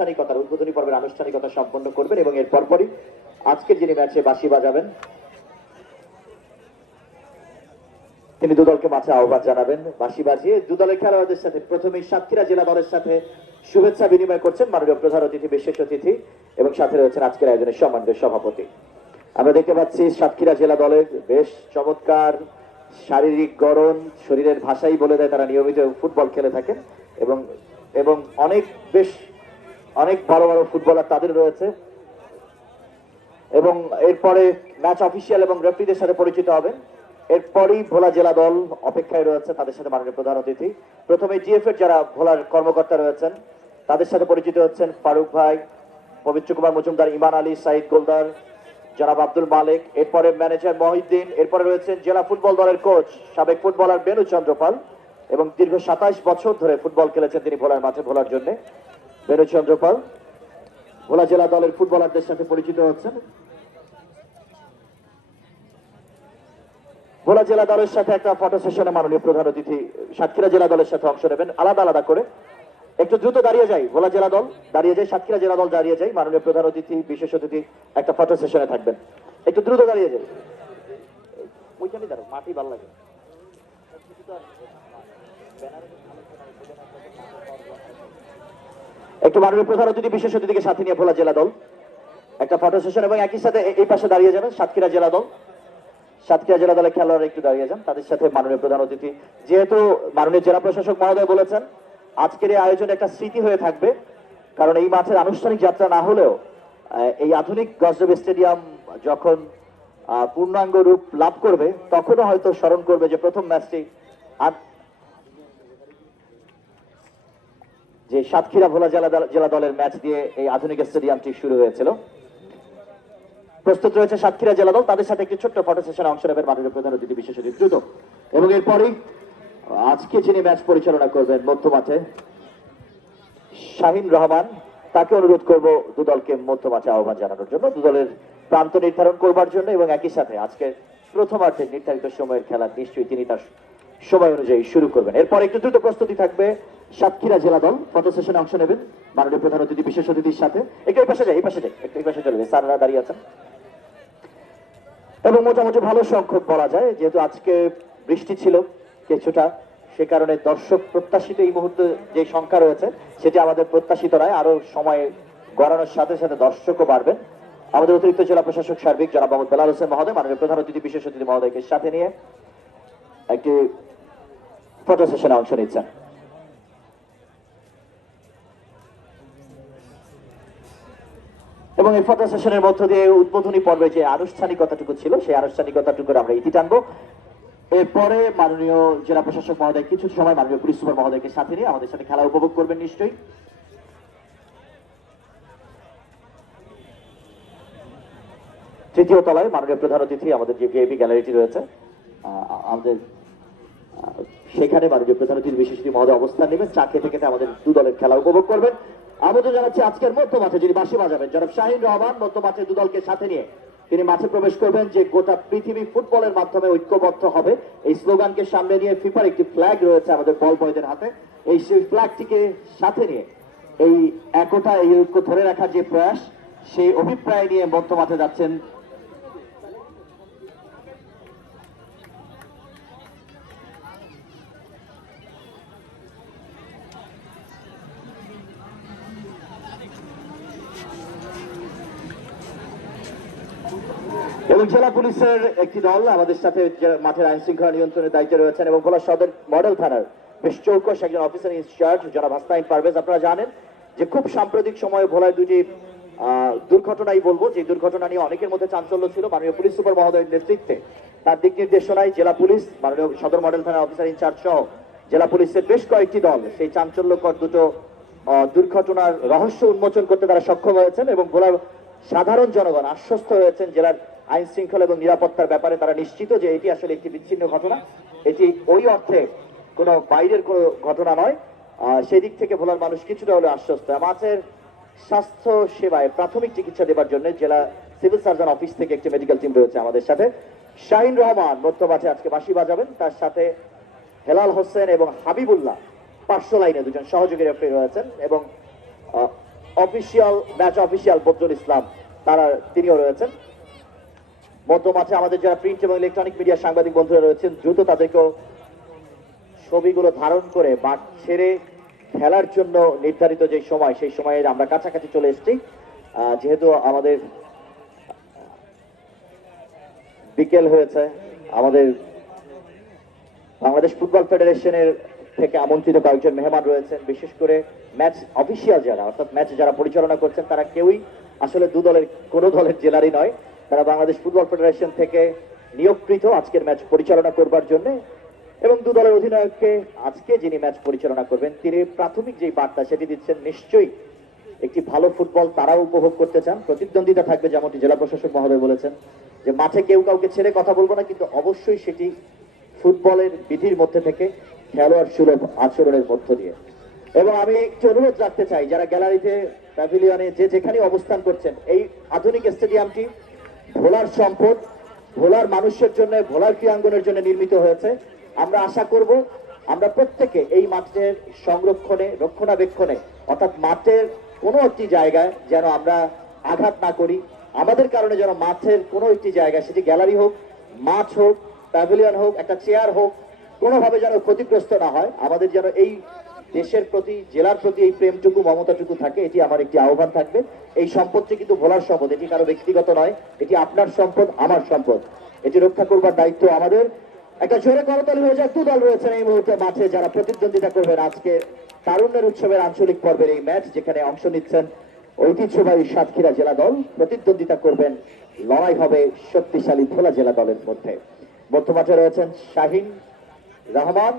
আনুষ্ঠানিকতার উদ্বোধনী পর্বের আনুষ্ঠানিকতা সম্পন্ন করবেন এবং এর পরপরই আজকের যিনি ম্যাচে বাঁশি বাজাবেন, তিনি দুদলকে মাঠে আহ্বান জানাবেন। বাঁশি বাজিয়ে দুদলের খেলোয়াড়দের সাথে প্রথমেই সাতক্ষীরা জেলা দলের সাথে শুভেচ্ছা বিনিময় করছেন মাননীয় প্রধান অতিথি, বিশেষ অতিথি এবং সাথে রয়েছেন আজকের আয়োজনের সম্মানিত সভাপতি। আমরা দেখতে পাচ্ছি সাতক্ষীরা জেলা দলের বেশ চমৎকার শারীরিক গড়ন, শরীরের ভাষাই বলে দেয় তারা নিয়মিত ফুটবল খেলে থাকেন এবং এবং অনেক বেশ অনেক বড় বড় ফুটবলার তাদের রয়েছে। এবং এরপরে ম্যাচ অফিসিয়াল এবং রেফারিদের সাথে পরিচিত হবেন। এরপরই ভোলা জেলা দল অপেক্ষায় রয়েছে তাদের সাথে মাননীয় প্রধান অতিথি। প্রথমে জিএফ এর যারা ভোলার কর্মকর্তা রয়েছেন, তাদের সাথে পরিচিত হচ্ছেন ফারুক ভাই, পবিত্র কুমার মজুমদার, ইমান আলী সাইদ গোলদার, জনাব আব্দুল মালিক, এরপরে ম্যানেজার মহিউদ্দিন, এরপরে রয়েছেন জেলা ফুটবল দলের কোচ সাবেক ফুটবলার বেনু চন্দ্রপাল এবং দীর্ঘ সাতাইশ বছর ধরে ফুটবল খেলেছেন তিনি ভোলার মাঠে ভোলার জন্য। বেনু চন্দ্রপাল ভোলা জেলা দলের ফুটবলারদের সাথে পরিচিত হচ্ছেন। ভোলা জেলা দলের সাথে একটা ফটো সেশনে মাননীয় প্রধান অতিথি সাতক্ষীরা জেলা দলের সাথে অংশ নেবেন। আলাদা আলাদা করে। একটু দ্রুত দাঁড়িয়ে যাই, ভোলা জেলা দল। দাঁড়িয়ে যাই, সাতক্ষীরা জেলা দল দাঁড়িয়ে যাই। মাননীয় প্রধান অতিথি, বিশেষ অতিথি, একটা ফটো সেশনে থাকবেন। একটু দ্রুত দাঁড়িয়ে যাই। ওইখানে দাঁড়ো মাটি ভালো লাগে। একটু মাননীয় প্রধান অতিথি বিশেষ অতিথিকে সাথে নিয়ে ভোলা জেলা দল। একটা ফটো সেশন এবং একই সাথে এই পাশে দাঁড়িয়ে যাবেন সাতক্ষীরা জেলা দল। সাতক্ষীরা জেলা দলের খেলোয়াড় একটু দাঁড়িয়ে যান, তাদের সাথে মাননীয় প্রধান অতিথি। যেহেতু মাননীয় জেলা প্রশাসক মহোদয় বলেছেন, আজকের এই আয়োজন একটা স্মৃতি হয়ে থাকবে, কারণ এই মাঠের আনুষ্ঠানিক যাত্রা না হলেও এই আধুনিক গজদেব স্টেডিয়াম যখন পূর্ণাঙ্গ রূপ লাভ করবে, তখনও হয়তো স্মরণ করবে যে প্রথম ম্যাচটি যে সাতক্ষীরা ভোলা জেলা জেলা দলের ম্যাচ দিয়ে এই আধুনিক স্টেডিয়ামটি শুরু হয়েছিল। প্রস্তুত রয়েছে সাতক্ষীরা জেলা দল। তাদের সাথে একটি ছোট্ট ফটো সেশনে অংশ নেবেন মাননীয় প্রধান অতিথি বিশেষ অতিথি দ্রুত। এবং এরপরেই আজকে যিনি ম্যাচ পরিচালনা করবেন মধ্য মাঠে শাহিন রহমান, তাকে অনুরোধ করব দুদলকে মধ্য মাঠে আহ্বান জানানোর জন্য। দুদলের প্রান্ত নির্ধারণ করবার জন্য এবং একই সাথে আজকে প্রথমার্ধে নির্ধারিত সময়ের খেলা নিশ্চয়ই তিনি তার সময় অনুযায়ী শুরু করবেন। এরপর একটু দ্রুত প্রস্তুতি থাকবে সাতক্ষীরা জেলা দল, ফটো সেশনে অংশ নেবেন। মাননীয় প্রধান অতিথি, বিশেষ অতিথির সাথে। একটু এই পাশে যাই, এই পাশে যাই, একটু এই পাশে চলবে স্যাররা দাঁড়িয়ে আছেন। এবং মোটামুটি ভালো সংখ্যক বলা যায়, যেহেতু আজকে বৃষ্টি ছিল কিছুটা, সে কারণে দর্শক প্রত্যাশিত এই মুহূর্তে যে সংখ্যা রয়েছে, সেটি আমাদের প্রত্যাশিত নয় আরও সময় গড়ানোর সাথে সাথে দর্শকও বাড়বেন আমাদের অতিরিক্ত জেলা প্রশাসক, সার্বিক জনাব মোহাম্মদ বেলাল হোসেন মহোদয়, মাননীয় প্রধান অতিথি, বিশেষ অতিথি মহোদয়কে সাথে নিয়ে একটি ফটো সেশনে অংশ নিচ্ছেন। এবং এই ফটো সেশনের মধ্য দিয়ে উদ্বোধনী পর্বে যে আনুষ্ঠানিকতাটুকু ছিল, সেই আনুষ্ঠানিকতাটুকুর আমরা ইতি টানবো। এরপরে মাননীয় জেলা প্রশাসক মহোদয় কিছু সময় মাননীয় পুলিশ সুপার মহোদয়কে সাথে নিয়ে আমাদের সাথে খেলা উপভোগ করবেন নিশ্চয়ই। তৃতীয় তলায় মাননীয় প্রধান অতিথি আমাদের যে ভিআইপি গ্যালারিটি রয়েছে আমাদের সেখানে মাননীয় প্রধান অতিথি বিশেষ মহোদয় অবস্থান নেবেন। চা খেতে খেতে আমাদের দু দলের খেলা উপভোগ করবেন। আমাদের জানাচ্ছি আজকের মধ্য মাঠে যিনি বাসি বাজাবেন, জনাব শাহিন রহমান। মধ্য মাঠে দুদলকে সাথে নিয়ে তিনি মাঠে প্রবেশ করবেন যে গোটা পৃথিবী ফুটবলের মাধ্যমে ঐক্যবদ্ধ হবে। এই স্লোগানকে সামনে নিয়ে ফিফার একটি ফ্ল্যাগ রয়েছে আমাদের বল বয়দের হাতে। এই সেই ফ্ল্যাগটিকে সাথে নিয়ে এই একতা, এই ঐক্য ধরে রাখার যে প্রয়াস, সেই অভিপ্রায় নিয়ে মধ্য মাঠে যাচ্ছেন এবং জেলা পুলিশের একটি দল আমাদের সাথে মাঠের আইন শৃঙ্খলা নিয়ন্ত্রণের দায়িত্বে রয়েছেন এবং ভোলা সদর মডেল থানার বেশ চৌকস একজন অফিসার ইনচার্জ জনাব হাসনাইন পারভেজ। আপনারা জানেন যে খুব সাম্প্রতিক সময়ে ভোলায় দুটি দুর্ঘটনাই বলব, যে দুর্ঘটনা নিয়ে অনেকের মধ্যে চাঞ্চল্য ছিল। মাননীয় পুলিশ সুপার মহোদয়ের নেতৃত্বে তার দিক নির্দেশনায় জেলা পুলিশ, মাননীয় সদর মডেল থানার অফিসার ইনচার্জ সহ জেলা পুলিশের বেশ কয়েকটি দল সেই চাঞ্চল্যকর দুটো দুর্ঘটনার রহস্য উন্মোচন করতে তারা সক্ষম হয়েছেন এবং ভোলার সাধারণ জনগণ আশ্বস্ত হয়েছেন জেলার আইন শৃঙ্খলা এবং নিরাপত্তার ব্যাপারে তারা নিশ্চিত যে এটি আসলে একটি বিচ্ছিন্ন ঘটনা। এটি ওই অর্থে কোনো বাইরের কোনো ঘটনা নয়। আহ, সেই দিক থেকে ভোলার মানুষ কিছুটা হলে আশ্বস্ত। আমাদের স্বাস্থ্য সেবায় প্রাথমিক চিকিৎসা দেবার জন্য জেলা সিভিল সার্জন অফিস থেকে একটি মেডিকেল টিম রয়েছে আমাদের সাথে। শাহিন রহমান মধ্য মাঠে আজকে বাঁশি বাজাবেন। তার সাথে হেলাল হোসেন এবং হাবিবুল্লাহ পার্শ্ব লাইনে দুজন সহযোগী রেফারি রয়েছেন এবং official match official Badrul Islam তারা তিনিও রয়েছেন। মধ্য মাঠে আমাদের যারা প্রিন্ট এবং ইলেকট্রনিক মিডিয়া সাংবাদিক বন্ধুরা রয়েছেন, দ্রুত তাদেরকেও ছবিগুলো ধারণ করে মাঠ ছেড়ে খেলার জন্য নির্ধারিত যে সময়, সেই সময়ে আমরা কাছাকাছি চলে এসেছি। যেহেতু আমাদের বিকেল হয়েছে, আমাদের বাংলাদেশ ফুটবল ফেডারেশনের থেকে আমন্ত্রিত কয়েকজন মেহমান রয়েছেন, বিশেষ করে ম্যাচ অফিসিয়াল যারা, অর্থাৎ ম্যাচ যারা পরিচালনা করছেন, তারা কেউই আসলে দু দলের কোনো দলের জেলারই নয়। তারা বাংলাদেশ ফুটবল ফেডারেশন থেকে নিয়োগকৃত আজকের ম্যাচ পরিচালনা করবার জন্য এবং দু দলের অধিনায়ককে আজকে যিনি ম্যাচ পরিচালনা করবেন, তিনি প্রাথমিক যে বার্তা সেটি দিচ্ছেন, নিশ্চয়ই একটি ভালো ফুটবল তারাও উপভোগ করতে চান। প্রতিদ্বন্দ্বিতা থাকবে যেমনটি জেলা প্রশাসক মহোদয় বলেছেন, যে মাঠে কেউ কাউকে ছেড়ে কথা বলব না, কিন্তু অবশ্যই সেটি ফুটবলের বিধির মধ্যে থেকে খেলোয়াড় সুলভ আচরণের মধ্য দিয়ে। এবং আমি একটু অনুরোধ রাখতে চাই, যারা গ্যালারিতে, প্যাভিলিয়নে যে যেখানে অবস্থান করছেন, এই আধুনিক স্টেডিয়ামটি ভোলার সম্পদ, ভোলার মানুষের জন্য, ভোলার ক্রীড়াঙ্গনের জন্য নির্মিত হয়েছে। আমরা আশা করব, আমরা প্রত্যেকে এই মাঠের সংরক্ষণে, রক্ষণাবেক্ষণে, অর্থাৎ মাঠের কোনো একটি জায়গায় যেন আমরা আঘাত না করি। আমাদের কারণে যেন মাঠের কোনো একটি জায়গায়, সেটি গ্যালারি হোক, মাঠ হোক, প্যাভিলিয়ন হোক, একটা চেয়ার হোক, কোনোভাবে যেন ক্ষতিগ্রস্ত না হয়। আমাদের যেন এই দেশের প্রতি, জেলার প্রতি এই প্রেমটুকু, মমতাটুকু থাকে, এটি আমার একটি আহ্বান থাকবে। এই সম্পদটি কিন্তু ভোলার সম্পদ, এটি কারও ব্যক্তিগত নয়, এটি আপনার সম্পদ, আমার সম্পদ। এটি রক্ষা করবার দায়িত্ব আমাদের। একটা জোরে করতালি হয়ে যায় দু দল রয়েছেন এই মুহূর্তে মাঠে, যারা প্রতিদ্বন্দ্বিতা করবেন আজকে তারুণ্যের উৎসবের আঞ্চলিক পর্বের এই ম্যাচ, যেখানে অংশ নিচ্ছেন ঐতিহ্যবাহী সাতক্ষীরা জেলা দল। প্রতিদ্বন্দ্বিতা করবেন, লড়াই হবে শক্তিশালী ভোলা জেলা দলের মধ্যে। মধ্যমাঠে রয়েছেন শাহিন রহমান